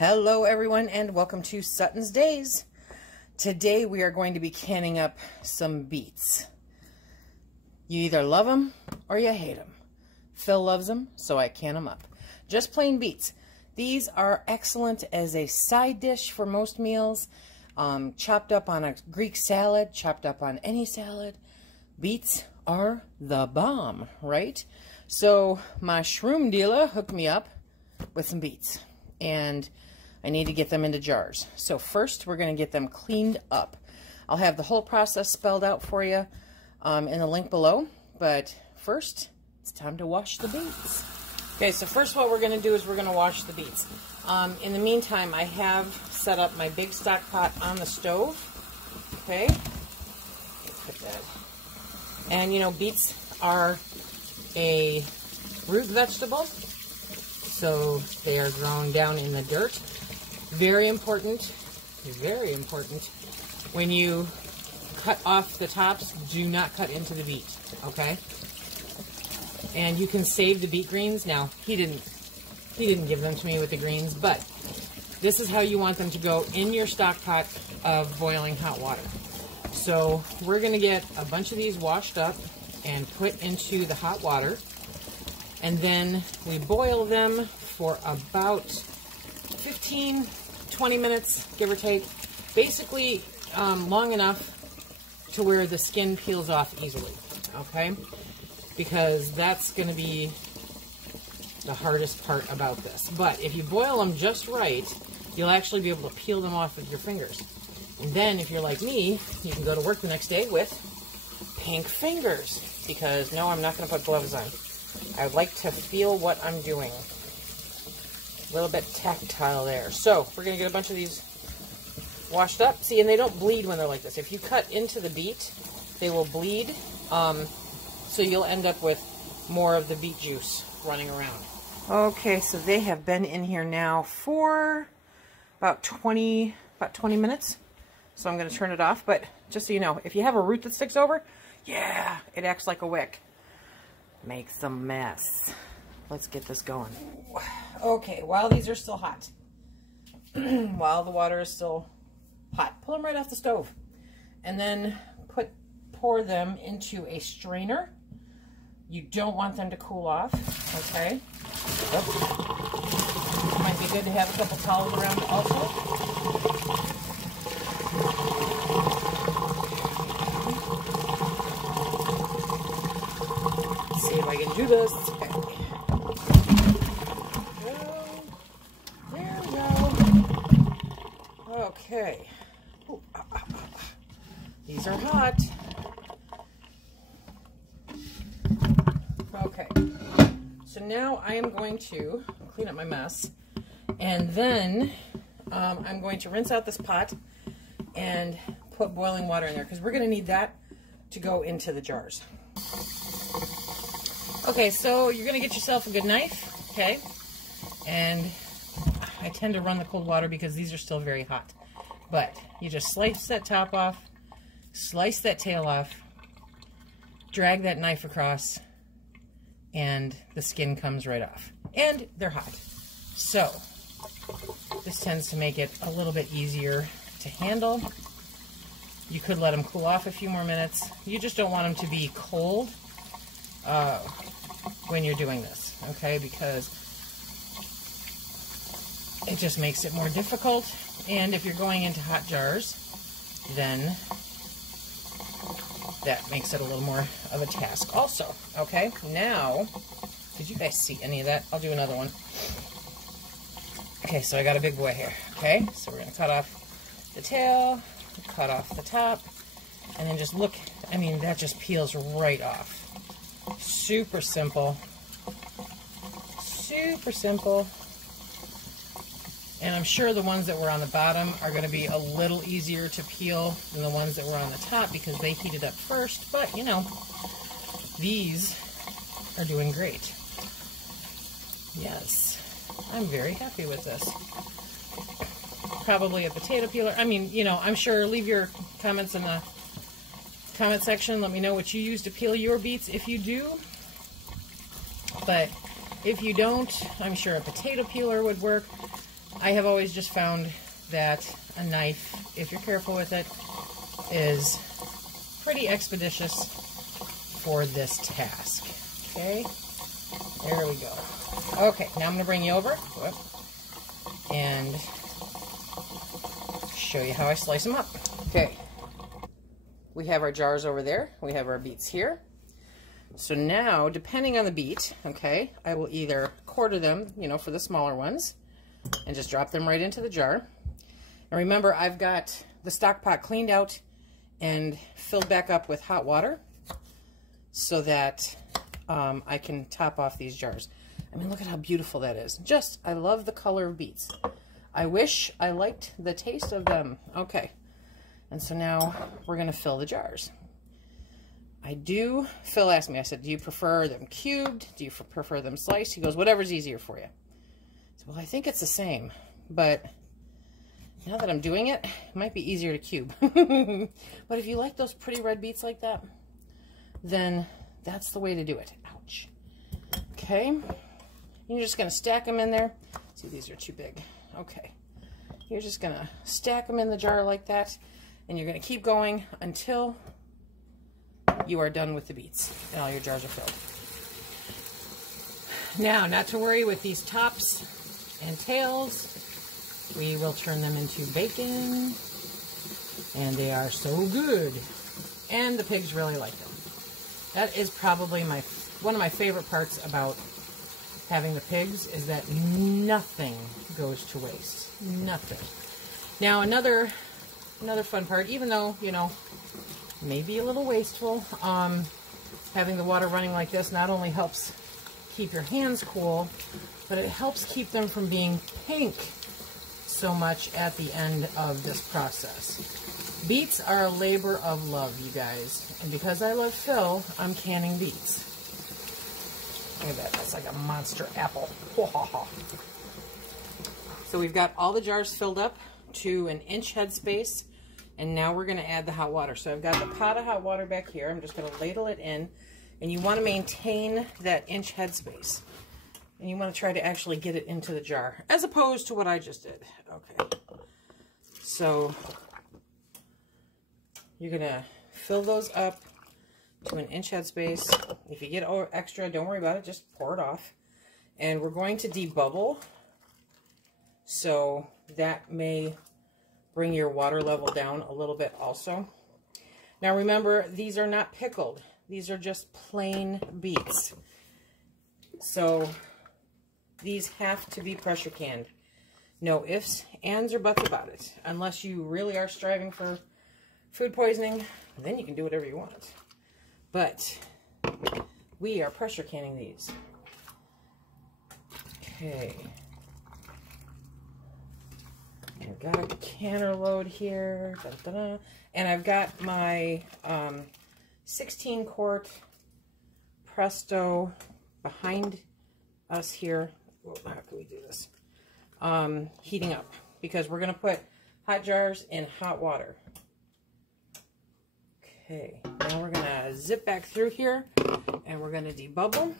Hello everyone and welcome to SuttonsDaze. Today we are going to be canning up some beets. You either love them or you hate them. Phil loves them, so I can them up. Just plain beets. These are excellent as a side dish for most meals. Chopped up on a Greek salad, chopped up on any salad. Beets are the bomb, right? So my shroom dealer hooked me up with some beets. And I need to get them into jars. So first, we're going to get them cleaned up. I'll have the whole process spelled out for you in the link below. But first, it's time to wash the beets. Okay, so first what we're going to do is we're going to wash the beets. In the meantime, I have set up my big stock pot on the stove. Okay, put that. And you know, beets are a root vegetable, so they are grown down in the dirt. Very important, when you cut off the tops, do not cut into the beet, okay? And you can save the beet greens. Now, he didn't give them to me with the greens, but this is how you want them to go in your stock pot of boiling hot water. So we're going to get a bunch of these washed up and put into the hot water, and then we boil them for about 15, 20 minutes, give or take. Basically, long enough to where the skin peels off easily, okay? Because that's going to be the hardest part about this. But if you boil them just right, you'll actually be able to peel them off with your fingers. And then, if you're like me, you can go to work the next day with pink fingers. Because, no, I'm not going to put gloves on. I would like to feel what I'm doing. A little bit tactile there. So, we're going to get a bunch of these washed up. See, and they don't bleed when they're like this. If you cut into the beet, they will bleed. So you'll end up with more of the beet juice running around. Okay, so they have been in here now for about 20 minutes. So I'm going to turn it off. But just so you know, if you have a root that sticks over, yeah, it acts like a wick. Makes a mess. Let's get this going. Okay, while these are still hot, while the water is still hot, pull them right off the stove. And then pour them into a strainer. You don't want them to cool off, okay? Oops. Might be good to have a couple towels around also. Let's see if I can do this. Okay. There we go. Okay. Ooh, These are hot. Okay. So now I am going to clean up my mess. And then I'm going to rinse out this pot and put boiling water in there because we're going to need that to go into the jars. Okay, so you're going to get yourself a good knife, okay? And I tend to run the cold water because these are still very hot. But you just slice that top off, slice that tail off, drag that knife across, and the skin comes right off. And they're hot. So this tends to make it a little bit easier to handle. You could let them cool off a few more minutes. You just don't want them to be cold when you're doing this, okay? Because it just makes it more difficult. And if you're going into hot jars, then that makes it a little more of a task also, okay? Now, did you guys see any of that? I'll do another one. Okay, so I got a big boy here, okay? So we're going to cut off the tail, cut off the top, and then just look, I mean, that just peels right off. Super simple. Super simple. And I'm sure the ones that were on the bottom are going to be a little easier to peel than the ones that were on the top because they heated up first. But, you know, these are doing great. Yes, I'm very happy with this. Probably a potato peeler. I mean, you know, I'm sure, leave your comments in the comment section. Let me know what you use to peel your beets if you do. But if you don't, I'm sure a potato peeler would work. I have always just found that a knife, if you're careful with it, is pretty expeditious for this task. Okay, there we go. Okay, now I'm going to bring you over and show you how I slice them up. Okay, we have our jars over there. We have our beets here. So now, depending on the beet, okay, I will either quarter them, you know, for the smaller ones, and just drop them right into the jar. And remember, I've got the stock pot cleaned out and filled back up with hot water so that I can top off these jars. I mean, look at how beautiful that is. Just, I love the color of beets. I wish I liked the taste of them. Okay, and so now we're going to fill the jars. Phil asked me, I said, do you prefer them cubed? Do you prefer them sliced? He goes, whatever's easier for you. I said, well, I think it's the same, but now that I'm doing it, it might be easier to cube. But if you like those pretty red beets like that, then that's the way to do it. Ouch. Okay. You're just going to stack them in there. See, these are too big. Okay. You're just going to stack them in the jar like that, and you're going to keep going until you are done with the beets and all your jars are filled. Now, not to worry with these tops and tails. We will turn them into bacon, and they are so good. And the pigs really like them. That is probably one of my favorite parts about having the pigs, is that nothing goes to waste. Nothing. Now, another fun part, even though, you know, maybe a little wasteful, having the water running like this not only helps keep your hands cool, but it helps keep them from being pink so much at the end of this process. Beets are a labor of love, you guys. And because I love Phil, I'm canning beets. Look at that. That's like a monster apple. So we've got all the jars filled up to an inch headspace. And now we're going to add the hot water. So I've got the pot of hot water back here. I'm just going to ladle it in. And you want to maintain that inch headspace. And you want to try to actually get it into the jar, as opposed to what I just did. Okay. So you're going to fill those up to an inch headspace. If you get extra, don't worry about it. Just pour it off. And we're going to debubble. So that may bring your water level down a little bit also. Now remember, these are not pickled. These are just plain beets. So these have to be pressure canned. No ifs, ands, or buts about it. Unless you really are striving for food poisoning, then you can do whatever you want. But we are pressure canning these. Okay. I've got a canner load here. Dun, dun, dun. And I've got my 16 quart Presto behind us here. Whoa, how can we do this? Heating up, because we're going to put hot jars in hot water. Okay, now we're going to zip back through here, and we're going to debubble.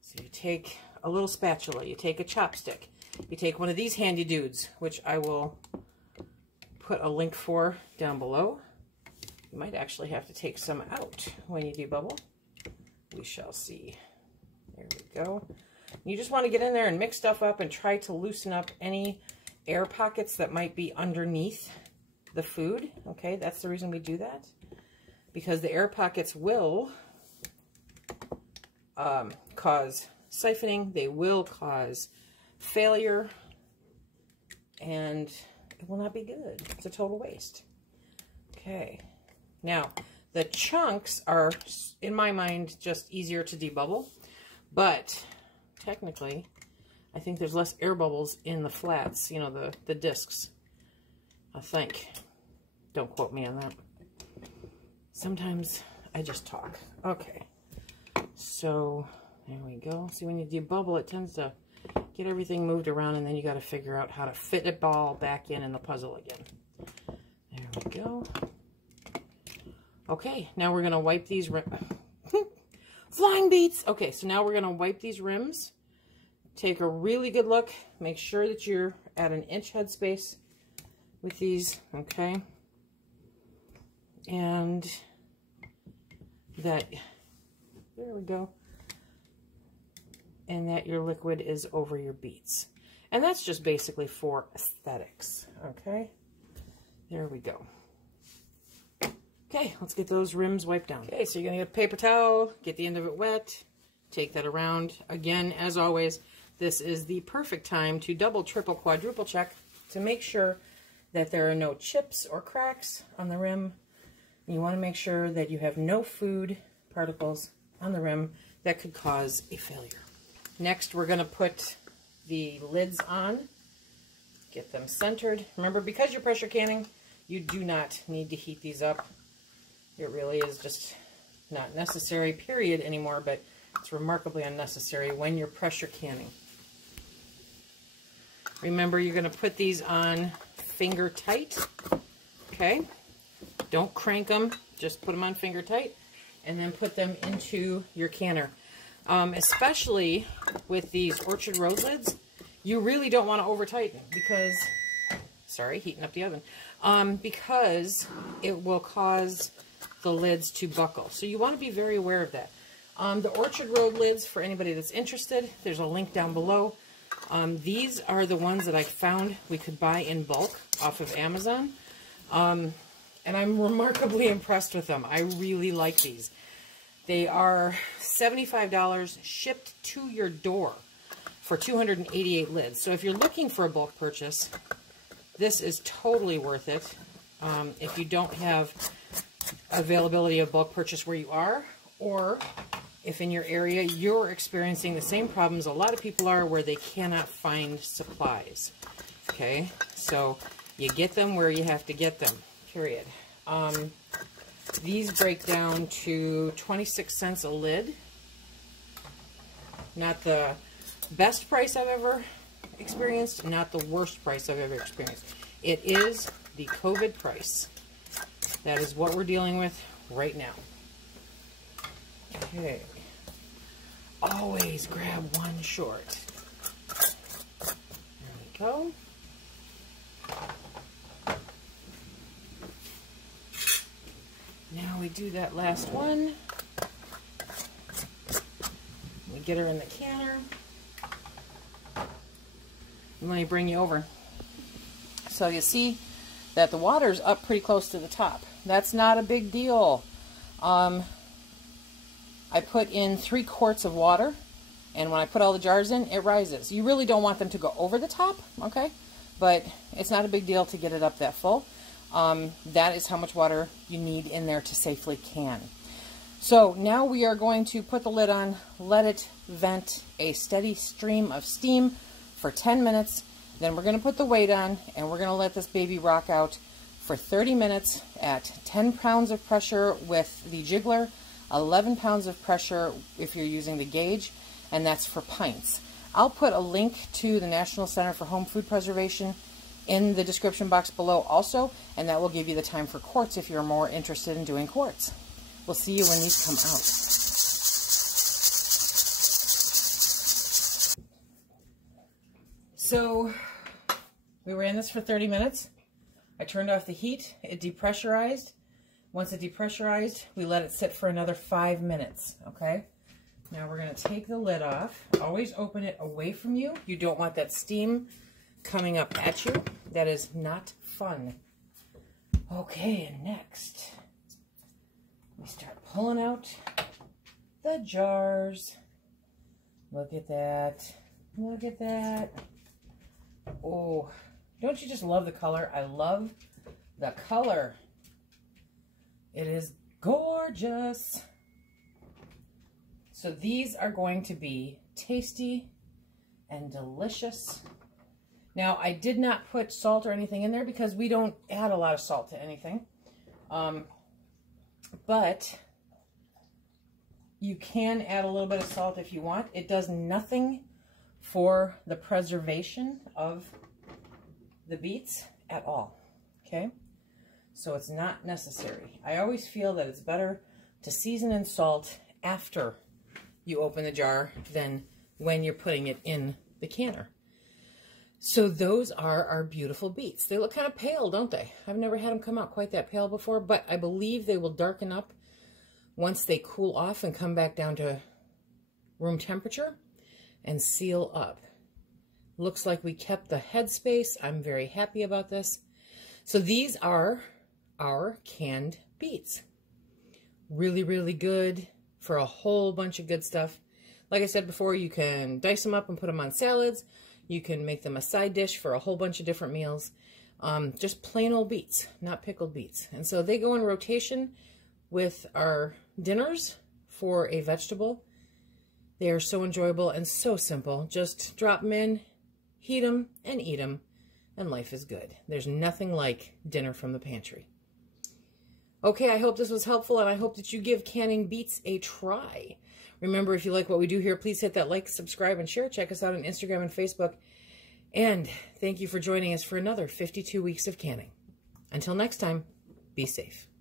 So you take a little spatula, you take a chopstick, you take one of these handy dudes, which I will put a link for down below. You might actually have to take some out when you debubble. We shall see. There we go. You just want to get in there and mix stuff up and try to loosen up any air pockets that might be underneath the food. Okay, that's the reason we do that. Because the air pockets will cause siphoning. They will cause failure. And it will not be good. It's a total waste. Okay. Now, the chunks are, in my mind, just easier to debubble. But technically, I think there's less air bubbles in the flats, you know, the discs. I think. Don't quote me on that. Sometimes I just talk. Okay. So, there we go. See, when you debubble, it tends to get everything moved around, and then you got to figure out how to fit it all back in the puzzle again. There we go. Okay, now we're going to wipe these rims. Flying beets! Okay, so now we're going to wipe these rims take a really good look. Make sure that you're at an inch headspace with these, okay? And that, there we go. And that your liquid is over your beets. And that's just basically for aesthetics, okay? There we go. Okay, let's get those rims wiped down. Okay, so you're gonna get a paper towel, get the end of it wet, take that around. Again, as always, this is the perfect time to double, triple, quadruple check to make sure that there are no chips or cracks on the rim. You wanna make sure that you have no food particles on the rim that could cause a failure. Next, we're gonna put the lids on, get them centered. Remember, because you're pressure canning, you do not need to heat these up. It really is just not necessary, period, anymore, but it's remarkably unnecessary when you're pressure canning. Remember, you're going to put these on finger tight, okay? Don't crank them, just put them on finger tight, and then put them into your canner. Especially with these Orchard Road lids, you really don't want to over-tighten because, sorry, heating up the oven, because it will cause the lids to buckle. So you want to be very aware of that. The Orchard Road lids, for anybody that's interested, there's a link down below. These are the ones that I found we could buy in bulk off of Amazon. And I'm remarkably impressed with them. I really like these. They are $75 shipped to your door for 288 lids. So if you're looking for a bulk purchase, this is totally worth it. If you don't have availability of bulk purchase where you are, or if in your area you're experiencing the same problems a lot of people are where they cannot find supplies. Okay, so you get them where you have to get them, period. These break down to 26 cents a lid. Not the best price I've ever experienced, not the worst price I've ever experienced. It is the COVID price. That is what we're dealing with right now. Okay. Always grab one short. There we go. Now we do that last one. We get her in the canner. And let me bring you over. So you see that the water's up pretty close to the top. That's not a big deal. I put in 3 quarts of water, and when I put all the jars in, it rises. You really don't want them to go over the top, okay? But it's not a big deal to get it up that full. That is how much water you need in there to safely can. So now we are going to put the lid on, let it vent a steady stream of steam for 10 minutes. Then we're going to put the weight on, and we're going to let this baby rock out for 30 minutes at 10 pounds of pressure with the jiggler, 11 pounds of pressure if you're using the gauge, and that's for pints. I'll put a link to the National Center for Home Food Preservation in the description box below also, and that will give you the time for quarts if you're more interested in doing quarts. We'll see you when these come out. So we were in this for 30 minutes. I turned off the heat. It depressurized. Once it depressurized, we let it sit for another 5 minutes, okay? Now we're going to take the lid off. Always open it away from you. You don't want that steam coming up at you. That is not fun. Okay, and next, we start pulling out the jars. Look at that. Look at that. Oh, don't you just love the color? I love the color. It is gorgeous. So these are going to be tasty and delicious. Now, I did not put salt or anything in there because we don't add a lot of salt to anything. But you can add a little bit of salt if you want. It does nothing for the preservation of the beets at all, okay? So it's not necessary. I always feel that it's better to season and salt after you open the jar than when you're putting it in the canner. So those are our beautiful beets. They look kind of pale, don't they? I've never had them come out quite that pale before, but I believe they will darken up once they cool off and come back down to room temperature and seal up. Looks like we kept the headspace. I'm very happy about this. So these are our canned beets. Really, really good for a whole bunch of good stuff. Like I said before, you can dice them up and put them on salads. You can make them a side dish for a whole bunch of different meals. Just plain old beets, not pickled beets. And so they go in rotation with our dinners for a vegetable. They are so enjoyable and so simple. Just drop them in, heat them, and eat them, and life is good. There's nothing like dinner from the pantry. Okay, I hope this was helpful, and I hope that you give canning beets a try. Remember, if you like what we do here, please hit that like, subscribe, and share. Check us out on Instagram and Facebook. And thank you for joining us for another 52 weeks of canning. Until next time, be safe.